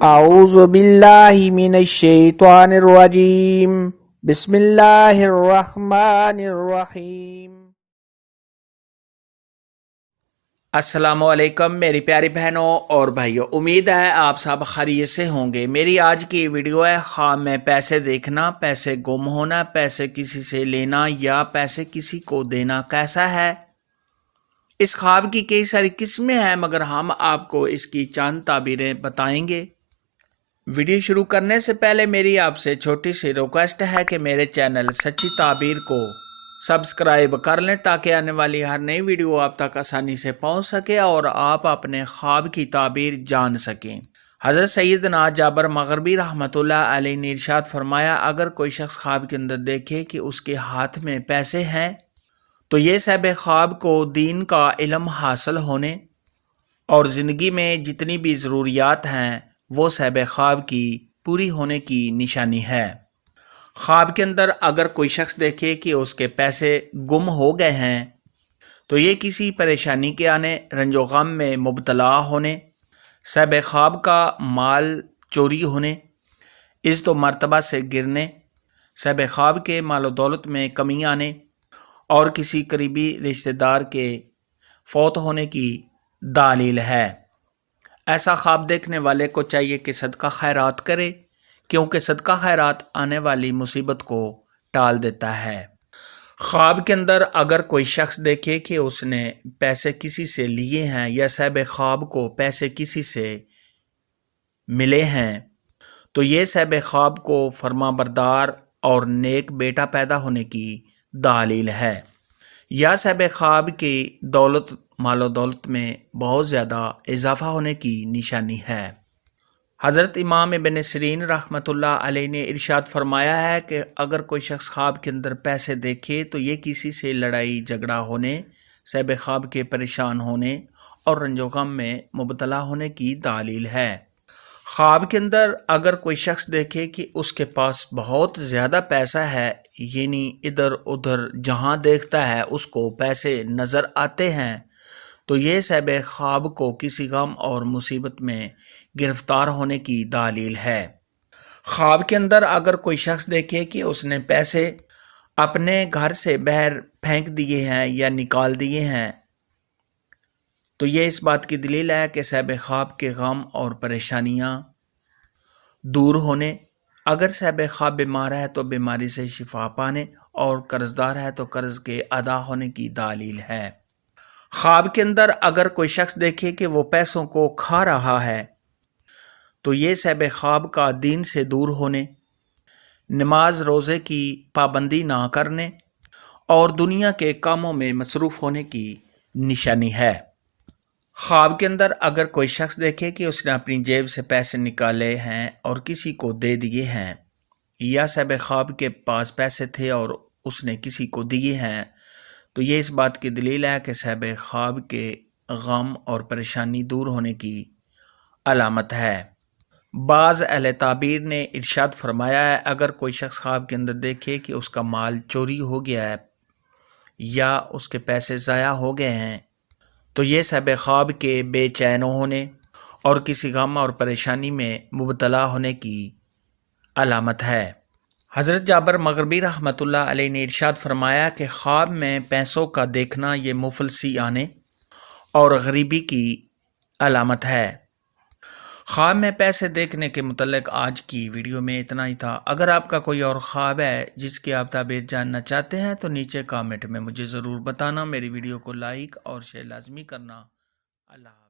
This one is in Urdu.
اعوذ باللہ من الشیطان الرجیم بسم اللہ الرحمن الرحیم۔ السلام علیکم میری پیاری بہنوں اور بھائیوں، امید ہے آپ سب خیریت سے ہوں گے۔ میری آج کی ویڈیو ہے خواب میں پیسے دیکھنا، پیسے گم ہونا، پیسے کسی سے لینا یا پیسے کسی کو دینا کیسا ہے۔ اس خواب کی کئی ساری قسمیں ہیں مگر ہم آپ کو اس کی چند تعبیریں بتائیں گے۔ ویڈیو شروع کرنے سے پہلے میری آپ سے چھوٹی سی ریکویسٹ ہے کہ میرے چینل سچی تعبیر کو سبسکرائب کر لیں تاکہ آنے والی ہر نئی ویڈیو آپ تک آسانی سے پہنچ سکے اور آپ اپنے خواب کی تعبیر جان سکیں۔ حضرت سیدنا جابر مغربی رحمۃ اللہ علیہ نے ارشاد فرمایا، اگر کوئی شخص خواب کے اندر دیکھے کہ اس کے ہاتھ میں پیسے ہیں تو یہ صاحب خواب کو دین کا علم حاصل ہونے اور زندگی میں جتنی بھی ضروریات ہیں وہ صاحب خواب کی پوری ہونے کی نشانی ہے۔ خواب کے اندر اگر کوئی شخص دیکھے کہ اس کے پیسے گم ہو گئے ہیں تو یہ کسی پریشانی کے آنے، رنج و غم میں مبتلا ہونے، صاحب خواب کا مال چوری ہونے، عزت و مرتبہ سے گرنے، صاحب خواب کے مال و دولت میں کمی آنے اور کسی قریبی رشتہ دار کے فوت ہونے کی دلیل ہے۔ ایسا خواب دیکھنے والے کو چاہیے کہ صدقہ خیرات کرے، کیونکہ صدقہ خیرات آنے والی مصیبت کو ٹال دیتا ہے۔ خواب کے اندر اگر کوئی شخص دیکھے کہ اس نے پیسے کسی سے لیے ہیں یا صاحب خواب کو پیسے کسی سے ملے ہیں تو یہ صاحب خواب کو فرما بردار اور نیک بیٹا پیدا ہونے کی دلیل ہے، یا صاحب خواب کی دولت مال و دولت میں بہت زیادہ اضافہ ہونے کی نشانی ہے۔ حضرت امام ابن سیرین رحمۃ اللہ علیہ نے ارشاد فرمایا ہے کہ اگر کوئی شخص خواب کے اندر پیسے دیکھے تو یہ کسی سے لڑائی جھگڑا ہونے، صاحب خواب کے پریشان ہونے اور رنج و غم میں مبتلا ہونے کی دلیل ہے۔ خواب کے اندر اگر کوئی شخص دیکھے کہ اس کے پاس بہت زیادہ پیسہ ہے، یعنی ادھر ادھر جہاں دیکھتا ہے اس کو پیسے نظر آتے ہیں، تو یہ صاحب خواب کو کسی غم اور مصیبت میں گرفتار ہونے کی دلیل ہے۔ خواب کے اندر اگر کوئی شخص دیکھے کہ اس نے پیسے اپنے گھر سے باہر پھینک دیے ہیں یا نکال دیے ہیں تو یہ اس بات کی دلیل ہے کہ صاحب خواب کے غم اور پریشانیاں دور ہونے، اگر صاحب خواب بیمار ہے تو بیماری سے شفا پانے اور قرض دار ہے تو قرض کے ادا ہونے کی دلیل ہے۔ خواب کے اندر اگر کوئی شخص دیکھے کہ وہ پیسوں کو کھا رہا ہے تو یہ صاحب خواب کا دین سے دور ہونے، نماز روزے کی پابندی نہ کرنے اور دنیا کے کاموں میں مصروف ہونے کی نشانی ہے۔ خواب کے اندر اگر کوئی شخص دیکھے کہ اس نے اپنی جیب سے پیسے نکالے ہیں اور کسی کو دے دیے ہیں، یا صاحب خواب کے پاس پیسے تھے اور اس نے کسی کو دیے ہیں، تو یہ اس بات کی دلیل ہے کہ صاحب خواب کے غم اور پریشانی دور ہونے کی علامت ہے۔ بعض اہل تعبیر نے ارشاد فرمایا ہے، اگر کوئی شخص خواب کے اندر دیکھے کہ اس کا مال چوری ہو گیا ہے یا اس کے پیسے ضائع ہو گئے ہیں تو یہ صاحب خواب کے بے چین ہونے اور کسی غم اور پریشانی میں مبتلا ہونے کی علامت ہے۔ حضرت جابر مغربی رحمۃ اللہ علیہ نے ارشاد فرمایا کہ خواب میں پیسوں کا دیکھنا یہ مفلسی آنے اور غریبی کی علامت ہے۔ خواب میں پیسے دیکھنے کے متعلق آج کی ویڈیو میں اتنا ہی تھا۔ اگر آپ کا کوئی اور خواب ہے جس کی آپ تعبیر جاننا چاہتے ہیں تو نیچے کامنٹ میں مجھے ضرور بتانا۔ میری ویڈیو کو لائک اور شیئر لازمی کرنا۔ اللہ حافظ۔